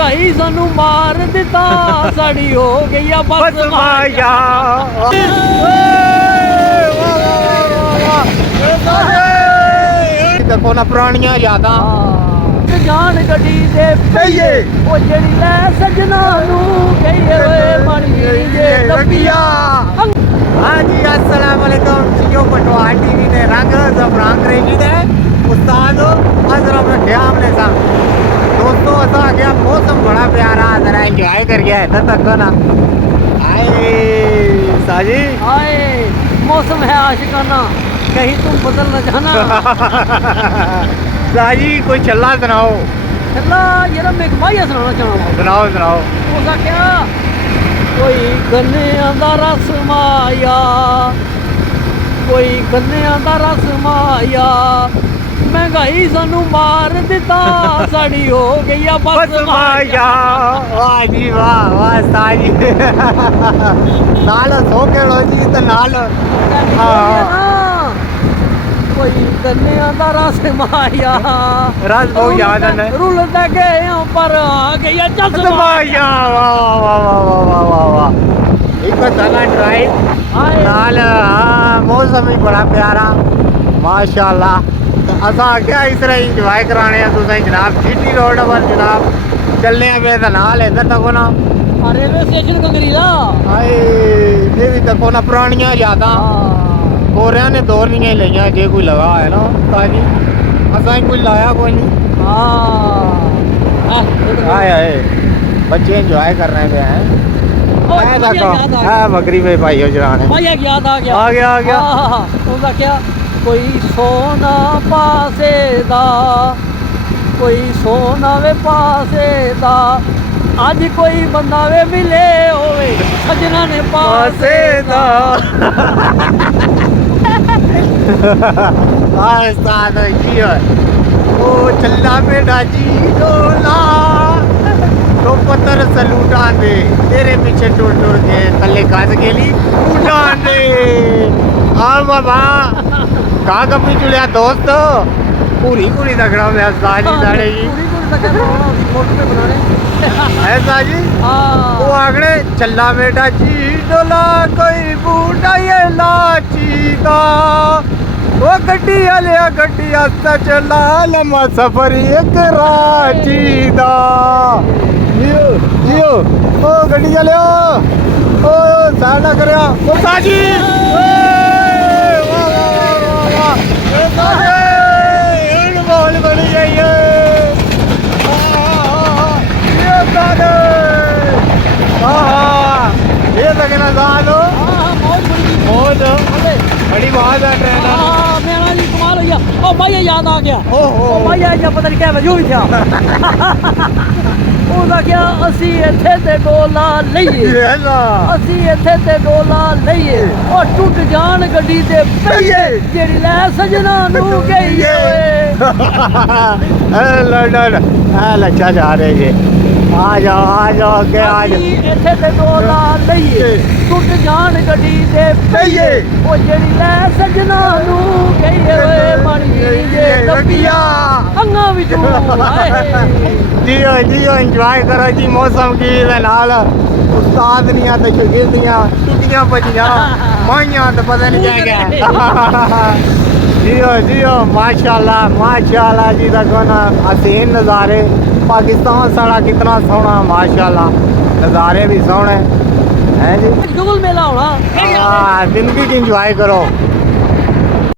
महंगाई सानू मार दिता साड़ी हो गई आ बस माया देखो ना पुरानियां यादां जान गड्डी दे पईए ओ जेड़ी लै सजना नू गई ओए मरी जे डबिया। हाँ जी अस्सलाम वालेकुम जियो पटवार टीवी ने रंग जफरान करेगी ने उस्ताद अजरफ ख्याम ने सा दोस्तों असा गया मौसम बड़ा प्यारा जरा एंजॉय कर गया इधर तक ना आए साजी आए मौसम है आशिकाना कहीं तुम बदल न जाना। साजी कोई चल्ला सुनाओ चला ये मैं कमाइया सुनाना चाहना सुनाओ सुनाओ उसका क्या कोई गन्ने दा रस माया कोई गन्ने दा रस माया महंगाई सानू मार दिता साड़ी हो गई आ बस माया। वाह जी वाह वाह साजी नाल सो के लो जी ते नाल हाँ कोई गन्ने दा रस माया रस बहुत याद है रुल दे गए पर आ गई चस माया वाह वाह वाह वाह वाह वाह एक चला ड्राइव नाल हाँ मौसम भी बड़ा प्यारा माशाल्लाह असा क्या इस तरह इंजॉय कराने तुसें जनाब सिटी रोड पर जनाब चलने पे तो नाल इधर तको ना रेलवे स्टेशन कंगरी दा हाय ये भी तको ना पुरानियां यादां गोरिया ने दौर नहीं लिया जे कोई लगा है ना ताजी असा कोई लाया कोई नहीं आए आए बच्चे एंजॉय कर रहे हैं बकरी पे भाई हो चलाने याद आ गया आ गया आ गया उसका क्या कोई सोना पासे दा कोई सोना वे पासे दा आज कोई बंदा वे मिले होवे सजना ने पासे दा ओ चल्ला बेटा जी डोला तो पत्थर सलूटा दे तेरे पीछे टुर टुर के थले काज गेली उड़ान दे हाँ बाबा कहाँ कभी चुलिया दोस्त पूरी पूरी तगड़ा में साजी लड़ेगी ऐसा जी वो आगड़े चल्ला बेटा जी डोला कोई बूटा ये लाची का वो गड्डी आलिया गड्डी आस्ता चला लम्मा सफर एक रांची दा जियो जियो ओ गड्डी आलिया ओ साइड करया ओ साजी वाह वाह वाह वाह साजी इन बोल बड़ी गई ये लगना दादो बहुत बड़ी बात है ट्रेन मेरा जी कमाल हो गया ओ भाई याद आ गया ओ भाई या पता नहीं क्या वजू ही था ਉਹਦਾ ਕਿਹਾ ਅਸੀਂ ਇੱਥੇ ਤੇ ਡੋਲਾ ਲਈਏ ਅਸੀਂ ਇੱਥੇ ਤੇ ਡੋਲਾ ਲਈਏ ਉਹ ਟੁੱਟ ਜਾਣ ਗੱਡੀ ਤੇ ਪਈਏ ਜਿਹੜੀ ਲੈ ਸਜਣਾ ਨੂੰ ਗਈ ਓਏ लंडन अच्छा जा रहे जी आ जाओ के आ जाओ ਇੱਥੇ ਤੇ ਡੋਲਾ ਲਈਏ ਟੁੱਟ ਜਾਣ ਗੱਡੀ ਤੇ ਪਈਏ ਉਹ ਜਿਹੜੀ ਲੈ ਸਜਣਾ ਨੂੰ ਗਈ ਓਏ ਮਰੀ ਜੇ ਡੱਬੀਆਂ ਅੰਗਾਂ ਵਿੱਚੋਂ जियो जियो इंजॉय करो जी मौसम की नाल उस्ताद दियां ते शागिर्द दियां टुटियां भजियां माइयां ते पता नहीं क्या जियो जियो माशाल्लाह जी देखो ना हसीन नज़ारे पाकिस्तान साड़ा कितना सोहना माशाल्लाह नज़ारे भी सोहने हैं जी गूगल मेला होना जिंदगी की इंजॉय करो।